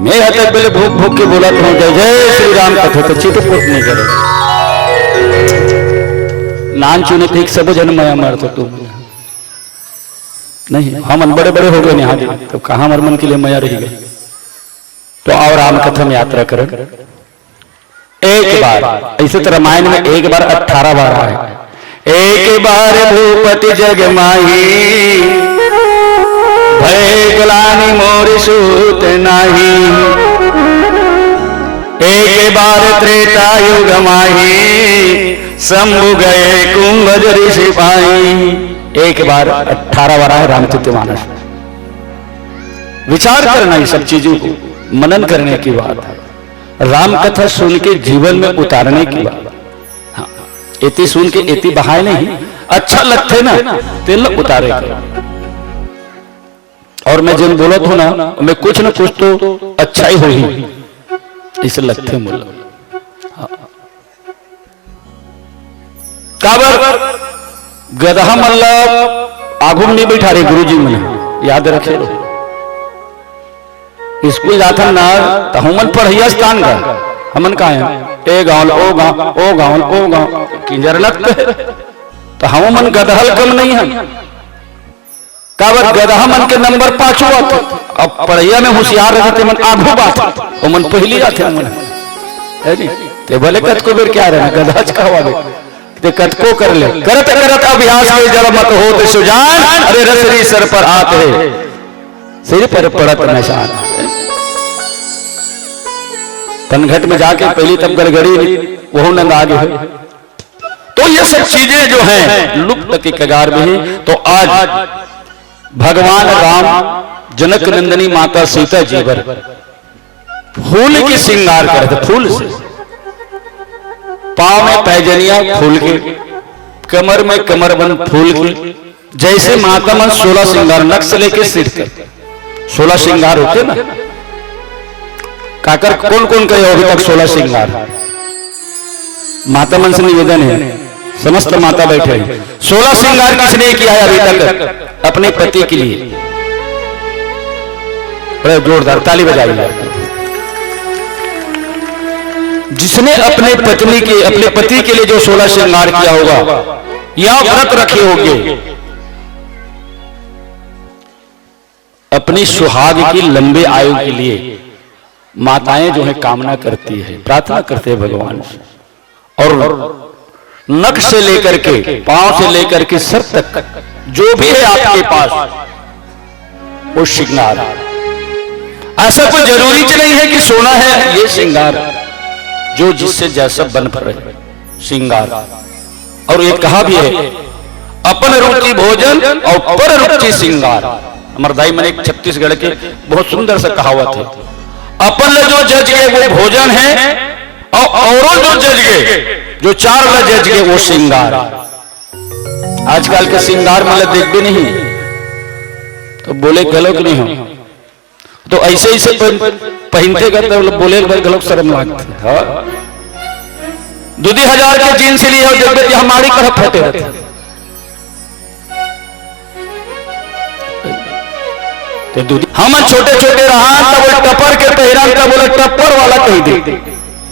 मैं हतक पहले भूख भूख के बोला तो जय जय श्री राम कथे तो चिटपुट नहीं करे नाम चुने ठीक सब जन मया मार तो तुम नहीं हम बड़े बड़े हो गए यहाँ तो कहाँ हमारे मन के लिए मया रही गई। तो और राम कथा में यात्रा करें एक बार ऐसे तो रामायण में एक बार 18 बार आए। एक बार भूपति जग माही भय ग्लानि मोर सूत नाही एक बार त्रेता युग माही शंभु गए कुंभ ऋषि पाई। एक बार 18 बार है रामचरितमानस। विचार करना ये सब चीजों को मनन करने की बात है। राम कथा सुन के जीवन में उतारने की बात। हाँ, इति सुन के इति बहाए नहीं अच्छा लगते ना तेल उतारे। और मैं जिन बोला था ना मैं कुछ न कुछ तो अच्छा ही होगी इसे लगते मुल्ला। काबर गधा मतलब आगुम नहीं बैठा रहे गुरुजी मैंने याद रखे स्कूल जाता ना तो हमन पढ़िया स्थान का हमन का है ए गांव ओ गांव ओ गांव ओ गांव किंजर लगते तो हमन गधहल कम नहीं है। काबर गधा मन के नंबर 5 हुआ था। अब पढ़िया में होशियार रहते मन आगू बात वो मन पहली जाते हमन है जी ते भले कत को बेर क्या रहना गधा कहवा ते कतको कर ले करत करत अभ्यास में जल मत होत सुजान अरे रसरी सर पर आते सिर पर पड़त निशान। तनघट में जाके पहली तब गड़गड़ी वो नंद आगे है। तो ये सब चीजें जो हैं लुप्त की कगार में है। तो आज भगवान राम जनक नंदनी माता सीता जी पर फूल की श्रृंगार करते फूल से पांव में पैजनिया फूल के कमर में कमरबंद फूल की जैसे माता मन 16 श्रृंगार नख से लेके सिर तक 16 श्रृंगार होते ना। काकर कौन कौन करे अभी तक 16 श्रृंगार माता मन से निवेदन है समस्त माता बैठे 16 श्रृंगार किसने किया है अभी तक अपने पति के लिए। बड़े जोरदार ताली बजाइए। जिसने अपने पत्नी के अपने पति के लिए जो 16 श्रृंगार किया होगा या व्रत रखे होंगे अपनी सुहाग की लंबे आयु के लिए माताएं जो है कामना करती है प्रार्थना करते हैं भगवान से। और नख से लेकर के पांव से लेकर के सर तक जो भी है आपके पास वो श्रृंगार। ऐसा कोई जरूरी नहीं है कि सोना है ये श्रृंगार जो जिससे जैसा बन पड़े श्रृंगार। और ये कहा भी है अपन रुचि भोजन और पर रुचि श्रृंगार। अमरदाई मैंने एक छत्तीसगढ़ के बहुत सुंदर सा कहावत है अपन ले जो जज गए वो भोजन है और जो जज गए जो 4 ल जज गए वो श्रृंगार। आजकल के श्रृंगार मतलब देख भी नहीं तो बोले गलत नहीं हो तो ऐसे ही से पहनते करते बोले गलत शर्म लगते। हाँ 2,000 के जीन्स लिए और देखते हमारी तरफ फटे रहते हम छोटे छोटे रहा तब टपर के पहरा तब बोले टप्पर वाला कही दे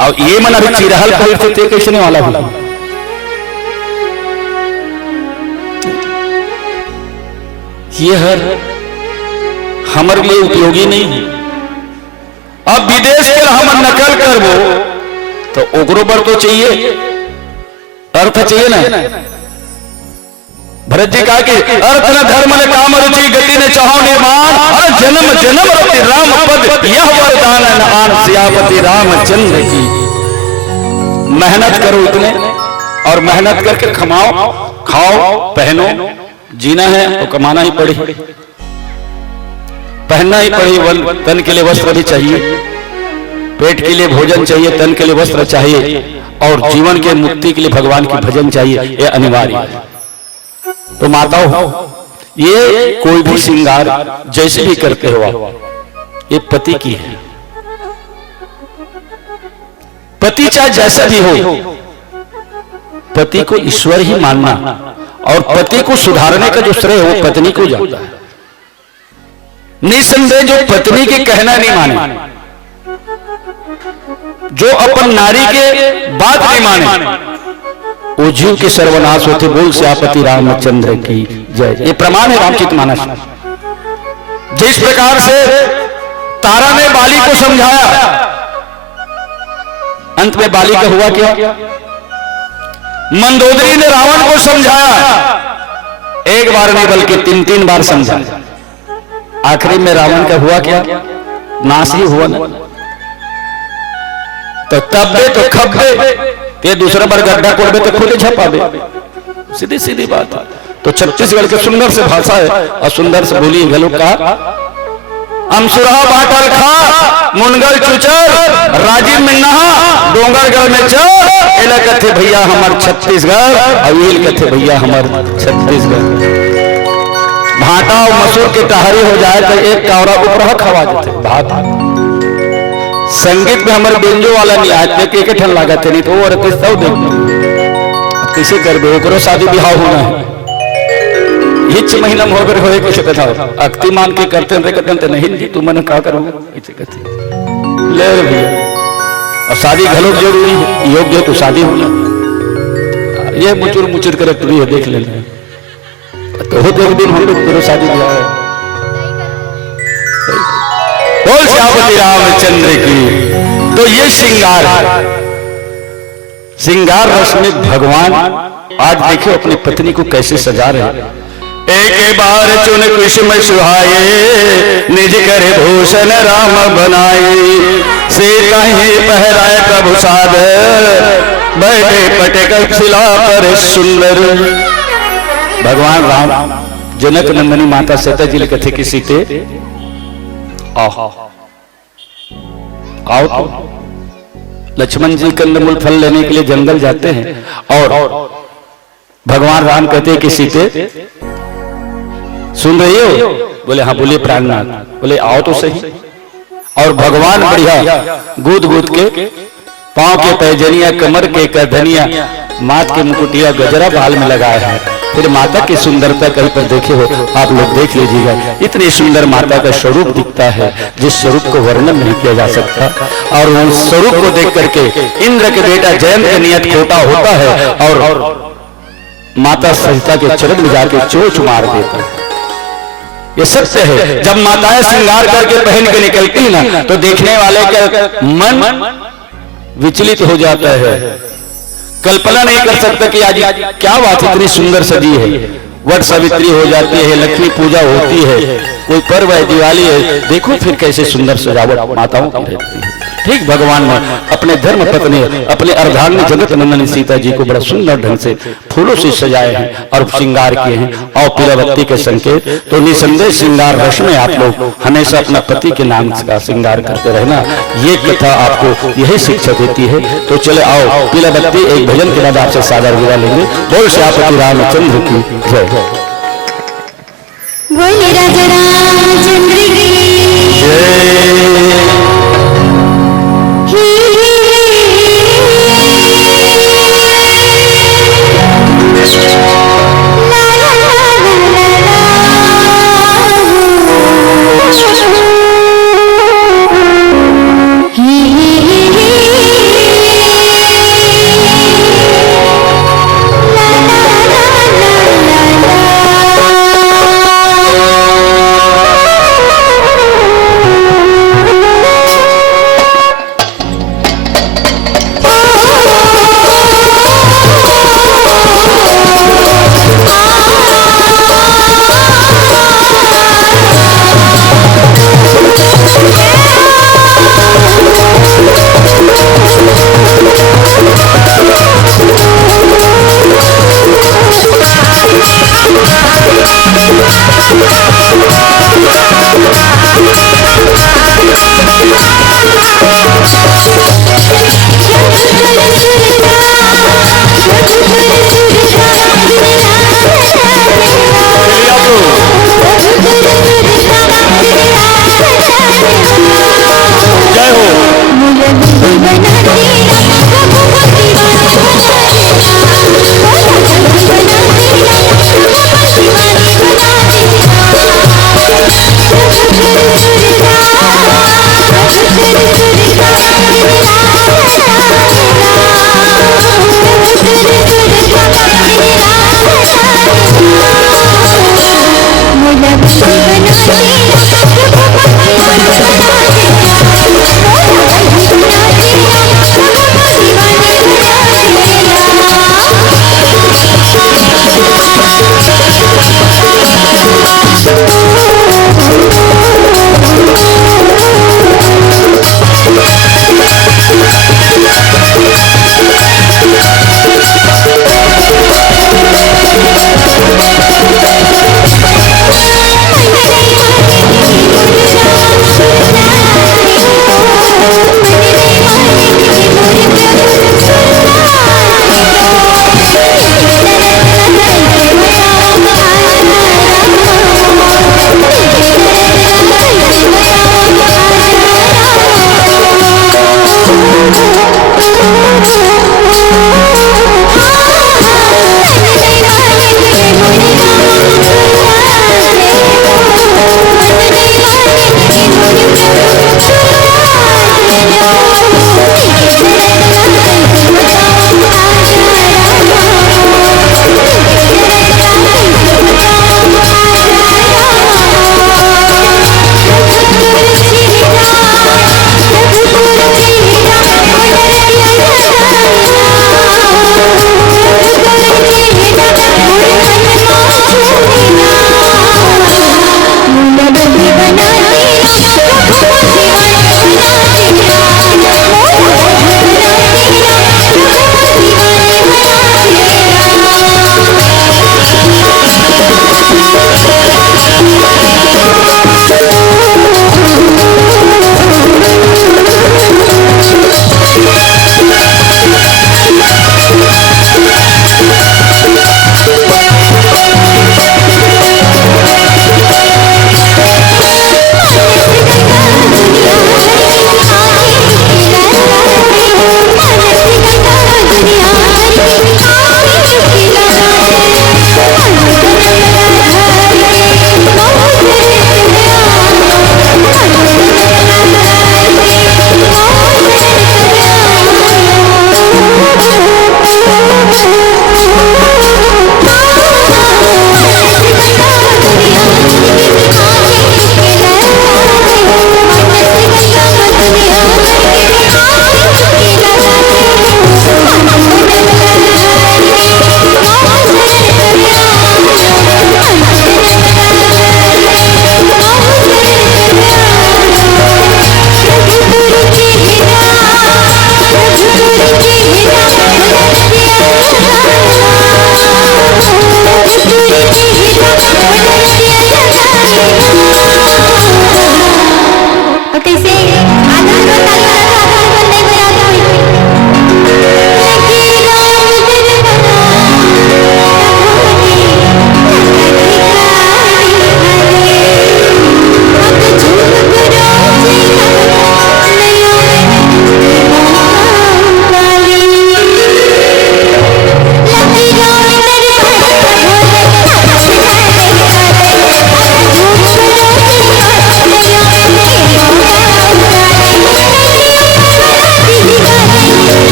और ये मन अभी चिरहल कहते कैसे वाला भी ये हर हमारे लिए उपयोगी नहीं है। अब विदेश के हम नकल करबो तो ओकरो पर तो चाहिए अर्थ चाहिए ना। भरत जी कहा कि अर्थ न धर्म न काम रुचि गति न चाहो निर्माण और जन्म जन्म रति राम पद यह वरदान न आन सियापति रामचंद्र की। मेहनत करो इतने और मेहनत करके कमाओ खाओ पहनो जीना है तो कमाना ही पड़े पहनना ही पड़े। तन के लिए वस्त्र भी चाहिए पेट के लिए भोजन चाहिए तन के लिए वस्त्र चाहिए और जीवन के मुक्ति के लिए भगवान की भजन चाहिए ये अनिवार्य है। तो माताओं ये कोई भी श्रृंगार जैसे भी करते हो आप ये पति की है। पति चाहे जैसा भी हो पति को ईश्वर ही मानना और पति को सुधारने का जो श्रेय है वो पत्नी को जाता है। निसंदेह जो पत्नी के कहना नहीं माने, जो अपन नारी के बात नहीं माने, वो जीव के सर्वनाश होते। बोल श्यापति रामचंद्र की जय। ये प्रमाण है रामचरितमानस। जिस प्रकार से तारा ने बाली को समझाया, अंत में बाली का हुआ क्या? मंदोदरी ने रावण को समझाया, एक बार नहीं बल्कि 3-3 बार समझाया। आखिरी में रावण का हुआ क्या? नाश ही हुआ ना। तो तब दे तो खब दे, ये दूसरा बार गड्ढा कोड़बे तो खुद छपा दे। सीधी सीधी बात है। तो छत्तीसगढ़ के सुंदर से भाषा है और सुंदर से बोली गलो का अमसुरहा बाटल खा मुनगल चुचर राजीव मिन्ना डोंगरगढ़ में चल। एला कथे भैया हमार छत्तीसगढ़, अवील कथे भैया हमार छत्तीसगढ़। भाटा और मसूर के टहरी हो जाए तो एक कावरा ऊपर खवा देते भात। संगीत में हमारे बेंजो वाला नहीं आते कि एक ठन लागत नहीं तो वो सब देख कैसे करबे, ओकरो शादी ब्याह होना है। हिच महीना में होकर होए कैसे कथा अक्ति मान के करते हैं कहते नहीं जी तू मन का करूंगा ऐसे कहते ले रे भैया। और शादी घलो जरूरी है, योग्य तो शादी होना। ये मुचुर मुचुर कर रखती है, देख लेना तो हो एक दिन हम लोग तेरे शादी ब्याह है। बोल श्यापति रामचंद्र की। तो ये श्रृंगार है, श्रृंगार रस में भगवान आज देखिए अपनी पत्नी को कैसे सजा रहे हैं। एक बार चुन कुसुम सुहाए निज कर भूषण राम बनाए। से कहीं पहराए प्रभु साध बैठे पटक शिला पर सुंदर। भगवान राम जनक नंदनी माता सीता जी कथे की सीते आओ तो लक्ष्मण जी कंदमूल फल लेने के लिए जंगल जाते हैं और भगवान राम कहते हैं कि सीते सुन रही हो? बोले हाँ। बोले प्राणनाथ। बोले आओ तो सही। और भगवान बढ़िया गूद गूद के पांव के पैजनिया कमर के करधनिया माथ के मुकुटिया गजरा बाल में लगाए हैं। फिर माता की सुंदरता कहीं पर देखे हो आप लोग देख लीजिएगा। इतनी सुंदर माता का स्वरूप दिखता है जिस स्वरूप को वर्णन नहीं किया जा सकता। और उस स्वरूप को देख करके इंद्र के बेटा जयंत का नियत खोटा होता है और माता सहिता के चरण में जाके चोच मार देता है। ये सत्य है। जब माताएं श्रृंगार करके पहन के निकलती ना तो देखने वाले का मन विचलित हो जाता है। कल्पना नहीं कर सकता कि आज क्या बात इतनी सुंदर सजी है। वट सावित्री हो जाती है, लक्ष्मी पूजा होती है, कोई पर्व है, दिवाली है, देखो फिर कैसे सुंदर सजावट माताओं की रहती है। ठीक भगवान ने अपने धर्म पत्नी अपने अर्धांगिनी जगत नंदनी सीता जी को बड़ा सुंदर ढंग से फूलों से सजाए हैं और श्रृंगार किए हैं और पीलावत्ती के संकेत। तो निसंदेह श्रृंगार रस में आप लोग हमेशा अपना पति के नाम का श्रृंगार करते रहना। ये कथा आपको यही शिक्षा देती है। तो चले आओ पीलावत्ती एक भजन के बाद आपसे सादर विदा लेंगे। बोल श्यापति रामचंद्र की जय। बोले राजा रामचंद्र